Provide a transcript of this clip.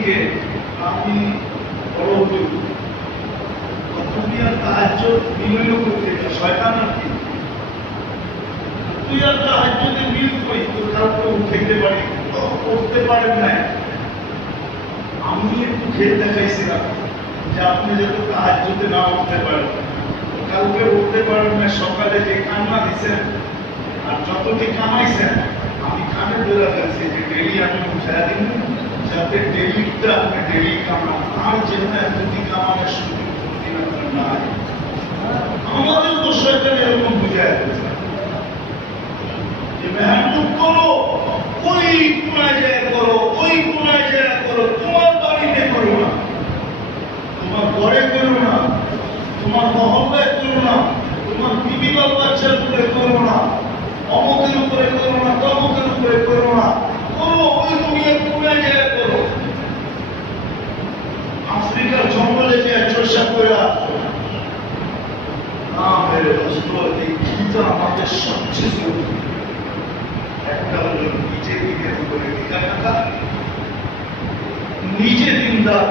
দিকে আমি বড় হুজুর, তুমি আর তাহাজ্জুদ মিলও করতে না, শয়তান আর কি, তুই আর তাহাজ্জুদে মিল কই, তোর কাউকে উঠাইতে পারি করতে পারেন না। আমি একটু খেয়ে দেখাইছিলাম যে আপনি যাতে তাহাজ্জুদে না উঠতে পারেন, কাউকে উঠতে পারেন না, সকালে যে কান্না দিচ্ছেন আর যতটি কামাইছেন আমি কানে ধরে ফেলছি যে ডেলি আমি উঠাই দিন, যাতে ডেলিটা আপনি ডেলি কামান, আর যেন এতটি কামানোর সুযোগ কোনদিন আপনার না হয়। আমাদের তো শয়তান এরকম বুঝায় যে মেহনত করো, ওই কোনায় যায় করো, ওই কোনায় যায় করো, তোমার বাড়িতে করো না, তোমার ঘরে করো না, তোমার মহল্লায় করো না, তোমার বিবি বাল বাচ্চার উপরে করো না, অমকের উপরে করো না, তমকের উপরে করো না, করো ওই দুনিয়ার কোনায় যায় করো। আফ্রিকার জঙ্গলে যে চর্চা করে আসো না, মেরে দোস্ত, এই দুটা আমাদের সবচেয়ে জরুরি। একটা হলো নিজে দিনের উপরে টিকা থাকা, নিজে দিনদার